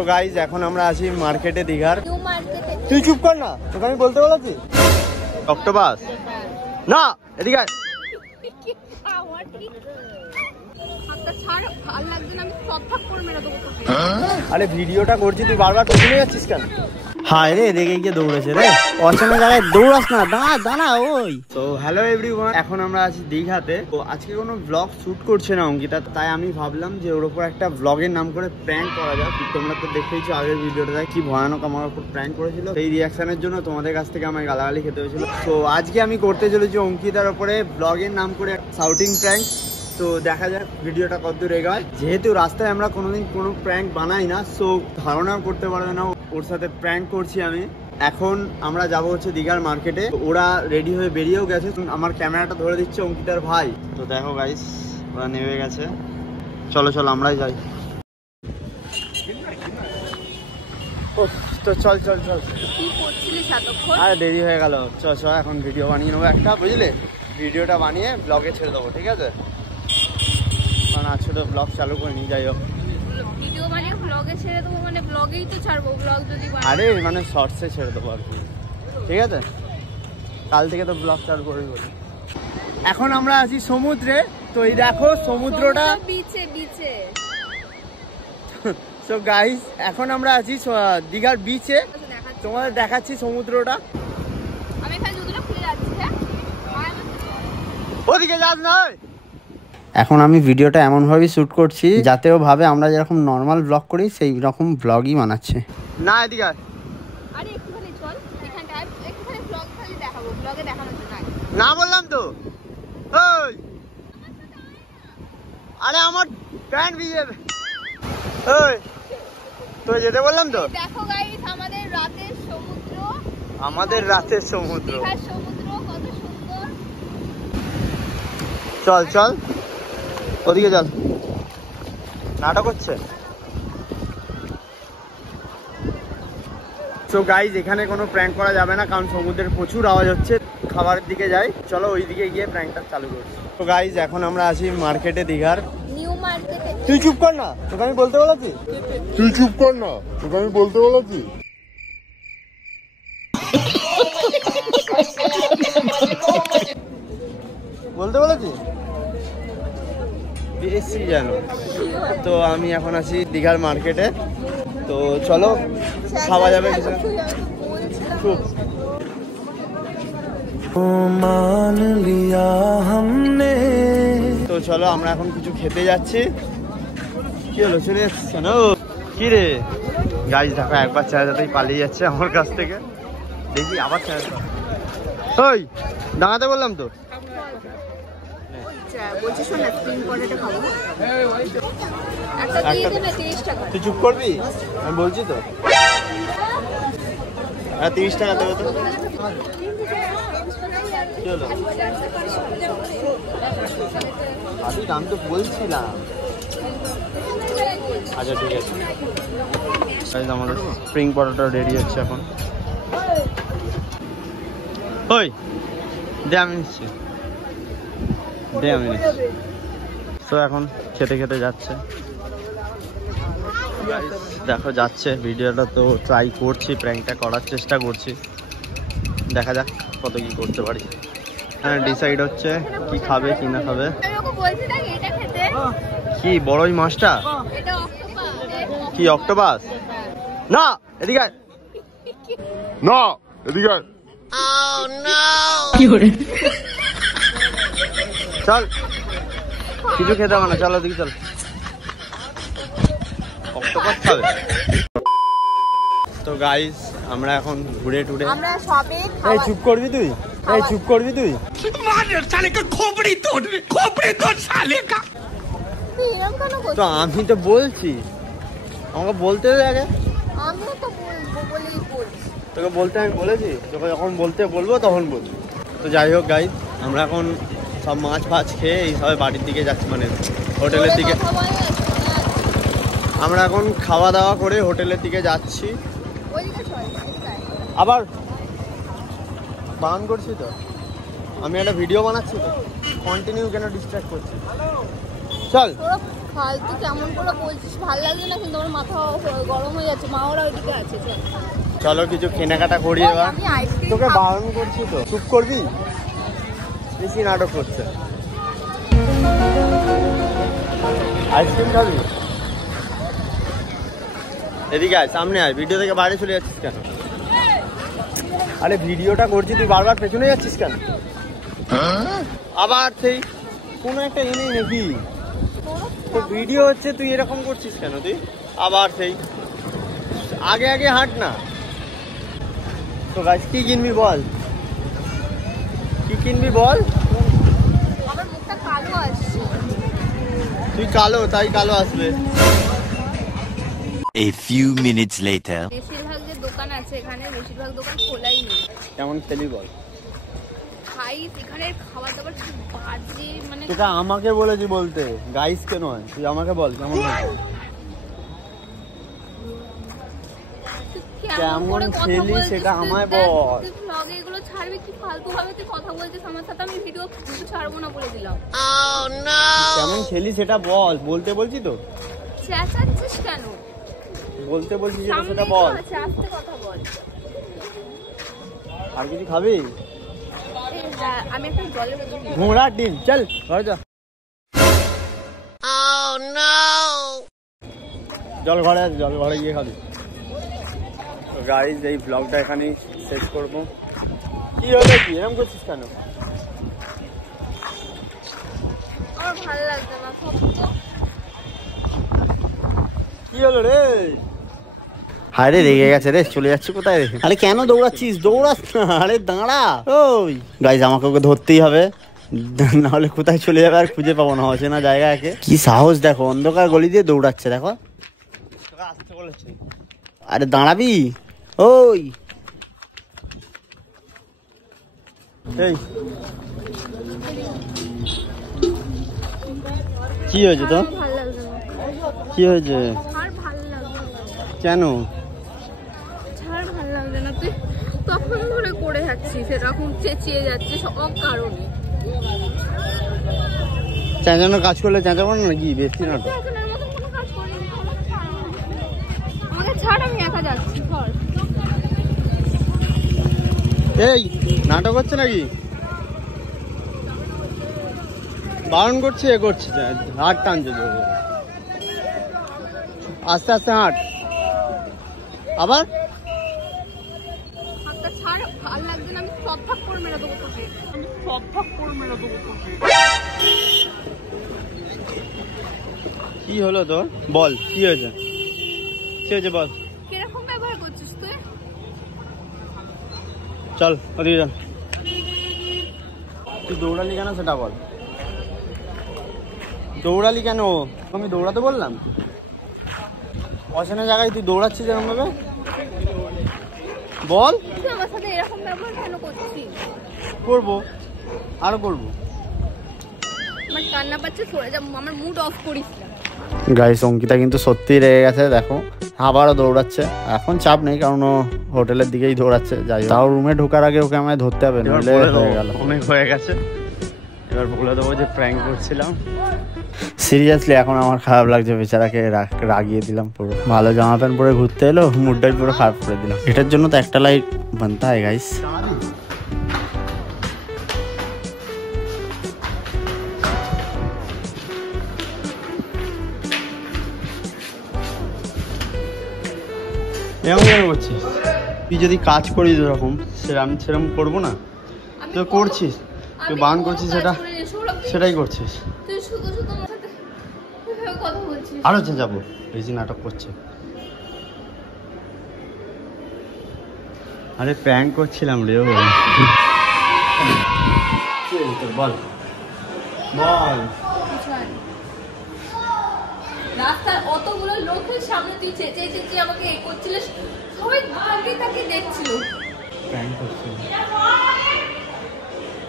তো গাইস এখন আমরা আছি মার্কেটে দীঘার। তুই চুপ কর না, তোকে আমি বলতে বলেছি। অক্টোপাস না এদিকে আরে ভিডিওটা করছি, তুই বারবার পেছনে যাচ্ছিস কেন? হায় রে, রেগে গিয়ে দৌড়েছে রে। অচেনা জায়গায় দৌড়াস না, দাঁড়া দাঁড়া। ওই তো হ্যালো এভরিওয়ান, এখন আমরা আছি দীঘাতে। তো আজকে কোনো ব্লগ শুট করছে না অঙ্কিতা, তাই আমি ভাবলাম যে ওর উপর একটা ব্লগের নাম করে প্র্যাঙ্ক করা যাক। তোমরা তো দেখেইছো আগের ভিডিওটা কি ভয়ানক আমার উপর প্র্যাঙ্ক করেছিল, সেই রিয়াকশনের জন্য তোমাদের কাছ থেকে আমায় গালাগালি খেতে হয়েছিল। তো আজকে আমি করতে চলেছি অঙ্কিতার উপরে ব্লগের নাম করে শাউটিং প্র্যাঙ্ক। তো দেখা যাক ভিডিওটা কতদূর এগোয়। যেহেতু রাস্তায় আমরা কোনোদিন কোনো প্র্যাঙ্ক বানাই না, সো ধারণাও করতে পারবে না ওর সাথে প্র্যাঙ্ক করছি আমি। এখন আমরা যাবো হচ্ছে দীঘার মার্কেটে। ওরা রেডি হয়ে বেরিয়েও গেছে, আমার ক্যামেরাটা ধরে দিচ্ছে অঙ্কিতার ভাই। তো দেখো গাইস, ওরা নেমে গেছে। চলো চলো আমরাই যাই। তো চল চল চল, আরে দেরি হয়ে গেল। চল চল এখন ভিডিও বানিয়ে নেবো একটা, বুঝলে? ভিডিওটা বানিয়ে ব্লগে ছেড়ে দেবো, ঠিক আছে? কারণ আজকে তো ব্লগ চালু করিনি, যাই হোক। ভিডিও মানে ব্লগে ছেড়ে দেবো, মানে ব্লগেই তো ছাড়বো। ব্লগ যদি আরে মানে শর্টসে ছেড়ে দেবো আর কি, ঠিক আছে? কাল থেকে তো ব্লগ চালু করবি বলি। এখন আমরা আছি সমুদ্রে। তো এই দেখো সমুদ্রটা, বিচে বিচে। সো গাইস এখন আমরা আছি দীঘার বিচে। তোমাদের দেখাচ্ছি সমুদ্রটা। আমি এখানে জুতোটা খুলে যাচ্ছি। ওদিকে যাস না। এখন আমি ভিডিওটা এমনভাবেই শ্যুট করছি যাতে ও ভাবে আমরা যেরকম নর্মাল ব্লগ করি সেই রকম ব্লগই বানাচ্ছে। না এদিকে আরে একটুখানি চল, এখানটায় একটুখানি ব্লগ খালি দেখাবো, ব্লগে দেখানোর জন্য। না বললাম তো। ওই আরে আমার প্যান্ট ভিজে। ওই তো যেতে বললাম তো। দেখো গাইস, আমাদের রাতের সমুদ্র, আমাদের রাতের সমুদ্র, দীঘার সমুদ্র কত সুন্দর। চল চল ওদিকে চল। নাটক হচ্ছে। তো গাইজ এখানে কোনো প্র্যাঙ্ক করা যাবে না, কারণ সমুদ্রের প্রচুর আওয়াজ হচ্ছে। খাবারের দিকে যাই, চলো ওই দিকে গিয়ে প্র্যাঙ্কটা চালু করছি। তো গাইজ এখন আমরা আছি মার্কেটে দীঘার, নিউ মার্কেটে। তুই চুপ কর না, তোকে আমি বলতে বলেছি। তুই চুপ কর না, তোকে আমি বলতে বলেছি। বলতে বলেছি বেশি জানো। তো আমি এখন আছি দীঘার মার্কেটে। তো চলো খাওয়া যাবে কিছু। চুপ। মান লিয়া হামনে। তো চলো আমরা এখন কিছু খেতে যাচ্ছি। কি হলো, চলে যাচ্ছিস কেন? কি রে গাইস, দেখো একবার চার্জারটাই পালিয়ে যাচ্ছে আমার কাছ থেকে। দেখি আবার চার্জার। ওই দাঁড়াতে বললাম তো। তুই চুপ করবি, আমি বলছি তো। 30 টাকা দেবে তো। কি হলো? আমি তো বলছিলাম। আচ্ছা ঠিক আছে। আমাদের স্প্রিং পটেটো রেডি হচ্ছে এখন। ওই দে, আমি নিচ্ছি, দে আমি নিচ্ছি। তো এখন খেতে খেতে যাচ্ছে। দেখো যাচ্ছে ভিডিওটা। তো ট্রাই করছি, প্র্যাঙ্কটা করার চেষ্টা করছি, দেখা যাক কত কি করতে পারি। হ্যাঁ ডিসাইড হচ্ছে কি খাবে কি না খাবে। কি বড়ই মাছটা? কি অক্টোপাস? না এদিকে না এদিকে চল, কিছু খেতে হবে না, চল ওদিকে চল। অক্টোপাস খাবে। তো গাইস আমরা এখন ঘুরে টুরে, এই চুপ করবি তুই, এই চুপ করবি তুই। তো আমি তো বলছি, আমাকে বলতে দে আগে। তোকে বলতে আমি বলেছি, তোকে যখন বলতে বলবো তখন বলবো। তো যাই হোক গাইস, আমরা এখন সব মাছ ফাছ খেয়ে এই সবাই বাড়ির দিকে যাচ্ছি, মানে হোটেলের দিকে। আমরা এখন খাওয়া দাওয়া করে হোটেলের দিকে যাচ্ছি। আবার বান করছি তো, আমি একটা ভিডিও বানাচ্ছি তো, কন্টিনিউ কেন ডিস্ট্র্যাক্ট করছি? চল ফালতু কেমন করে বলছিস, ভালো লাগছে না কিন্তু আমার মাথা গরম হয়ে যাচ্ছে। মা ওরা ওইদিকে আছে। চলো কিছু কেনাকাটা করি এবার। আমি আইসক্রিম তোকে বারণ করছি তো, চুপ করবি, বেশি নাটক করছে। আইসক্রিম খাবি? এদিকে আয়, সামনে আয়। ভিডিও থেকে বাইরে চলে যাচ্ছিস কেন? আরে ভিডিওটা করছি, তুই বারবার পেছনে যাচ্ছিস কেন? আবার সেই কোনো একটা এনেই নাকি তো ভিডিও হচ্ছে, তুই এরকম করছিস কেন? তুই আবার সেই আগে আগে হাঁট না তো। গাছ কি কিনবি বল, কি কিনবি বল? আমার মুখটা কালো আসছে। তুই কালো, তাই কালো আসবে। A few minutes later. বেশিরভাগ যে দোকান আছে এখানে, বেশিরভাগ দোকান খোলাই নেই। কেমন খেলি বল? খাই এখানে খাবার দাবার খুব বাজে, মানে সেটা আমাকে বলেছি বলতে, গাইস কেন হয়? তুই আমাকে বল কেমন হয়েছে? কেমন খেলি সেটা আমায় বল। তুই ব্লগে এগুলো ছাড়বি, কি ফালতু ভাবে তুই কথা বলছিস আমার সাথে। আমি ভিডিও ছাড়বো না বলে দিলাম। কেমন খেলি সেটা বল, বলতে বলছি তো। চেঁচাচ্ছিস কেন? বলতে বলছি যেটা সামনে সেটা বল। তো আছে, আস্তে কথা বল। আর কিছু খাবি? আমি একটা জলের বোতল কিনবো। ঘোড়া ডিম, চল ঘরে যা। জল ঘরে আছে, জল ঘরে গিয়ে খাবি। তো গাইস, এই ব্লগটা এখানেই শেষ করবো। কি হলো, কি এরকম করছিস কেন? আমার ভালো লাগছে না সব তো। কি হলো রে? হায় রে, রেগে গেছে রে, চলে যাচ্ছি কোথায় রে? আরে কেন দৌড়াচ্ছিস? দৌড়াস না, আরে দাঁড়া। ওই গাইস, আমাকে ওকে ধরতেই হবে, নাহলে কোথায় চলে যাবে আর খুঁজে পাবো না অচেনা জায়গাকে। কি সাহস দেখো, অন্ধকার গলি দিয়ে দৌড়াচ্ছে দেখো। আরে দাঁড়াবি? ওই এই কি হয়েছে তো? ভালো লাগছে না। কি হয়েছে? আর ভালো লাগছে না। কেন? ছাড়, ভালো লাগছে না। তুই তখন ধরে করে যাচ্ছিস, এরকম চেঁচিয়ে যাচ্ছিস অকারণে। চেঁচানো কাজ করলে চেঁচাবো না নাকি? বেশি না তো। এখনের মতন কোনো কাজ করিনি, আমাকে ছাড়, আমি একা যাচ্ছি। ধর এই নাটক হচ্ছে নাকি? বারণ করছে, এ করছে, হাট টানছে তো। আস্তে আস্তে হাঁট। আবার হাতটা ছাড়, ভালো লাগছে না। আমি সব থাপ্পড় মেরে দেবো তোকে। কি হলো তোর? বল কি হয়েছে? কি হয়েছে বল। কিরকম ব্যবহার করছিস তুই? চল ওদিকে চল। তুই দৌড়ালি কেন সেটা বল। দৌড়ালি কেন? আমি দৌড়াতে বললাম? অচেনা জায়গায় তুই দৌড়াচ্ছিস এরকম ভাবে? বল। তুই আমার সাথে এরকম ব্যবহার কেন করছিস? করবো, আরো করবো। আমার কান্না পাচ্ছে, সরে যা, আমার মুড অফ করিস না। গাইস, অঙ্কিতা কিন্তু সত্যিই রেগে গেছে দেখো, আবারও দৌড়াচ্ছে। এখন চাপ নেই, কারণ ও হোটেলের দিকেই দৌড়াচ্ছে। যাই হোক, তাও রুমে ঢোকার আগে ওকে আমায় ধরতে হবে, নইলে হয়ে গেল। অনেক হয়ে গেছে, এবার বলে দেবো যে প্র্যাঙ্ক করছিলাম। সিরিয়াসলি এখন আমার খারাপ লাগছে, বেচারাকে রাগিয়ে দিলাম পুরো। ভালো জামা প্যান্ট পরে ঘুরতে এলো, মুডটাই পুরো খারাপ করে দিলাম। এটার জন্য তো একটা লাইট বানতা হয় গাইস। এমন কেন করছিস? তুই যদি কাজ করিস এরকম, সেরকম করবো না। তুই করছিস, তুই বান করছিস, সেটাই করছিস। তুই শুধু শুধু আমার সাথে এভাবে কথা বলছিস। আরো যাবো, বেশি নাটক করছে। আরে প্র্যাঙ্ক করছিলাম রে। বল বল। রাস্তার অতগুলো লোকের সামনে তুই চেঁচিয়ে চেঁচিয়ে আমাকে এ করছিলিস, সবাই তাকে দেখছিল। প্র্যাঙ্ক করছিলাম।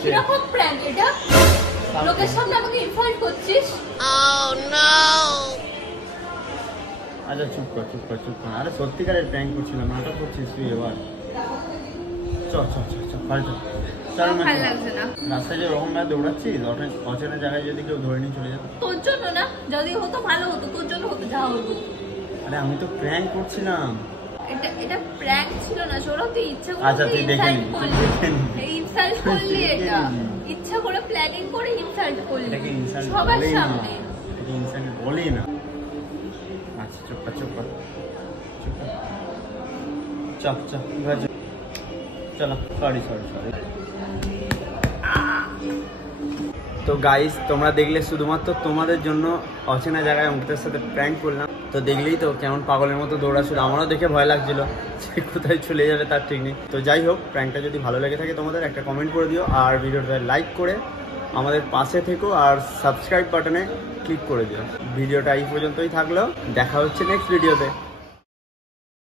কিরকম প্র্যাঙ্ক এটা? লোকের সামনে আমাকে ইনসাল্ট করছিস। আচ্ছা চুপ কর। আরে সত্যিকারের প্র্যাঙ্ক করছিলাম, নাটক করছিস তুই এবার। চ বাড়ি চ। চল না, ভালো লাগছে না। রাস্তায় যে রকম ভাবে দৌড়াচ্ছিস, অচেনা জায়গায় যদি কেউ ধরে নিয়ে চলে যেত। তোর জন্য না, যদি হতো ভালো হতো, তোর জন্য হতো, যা হতো। আরে আমি তো প্র্যাঙ্ক করছিলাম। এটা প্র্যাঙ্ক ছিল না, সৌরভ, তুই ইচ্ছা করে আচ্ছা, তুই দেখে নি, ইনসাল্ট করলি, এটা ইচ্ছা করে প্ল্যানিং করে ইনসাল্ট করলি এটাকে ইনসাল্ট সবার বলেই না, সামনে। এটাকে ইনসাল্ট বলেই না। আচ্ছা চুপ কর, চুপ কর, চুপ কর। চল চল ঘরে চল। চলো, সরি সরি সরি। তো গাইস, তোমরা দেখলে শুধুমাত্র তোমাদের জন্য অচেনা জায়গায় অঙ্কিতের সাথে প্র্যাঙ্ক করলাম। তো দেখলেই তো কেমন পাগলের মতো দৌড়াচ্ছিল, আমারও দেখে ভয় লাগছিল সে কোথায় চলে যাবে তার ঠিক নেই। তো যাই হোক, প্র্যাঙ্কটা যদি ভালো লেগে থাকে তোমাদের, একটা কমেন্ট করে দিও, আর ভিডিওটা লাইক করে আমাদের পাশে থেকো, আর সাবস্ক্রাইব বাটনে ক্লিক করে দিও। ভিডিওটা এই পর্যন্তই থাকলো, দেখা হচ্ছে নেক্সট ভিডিওতে।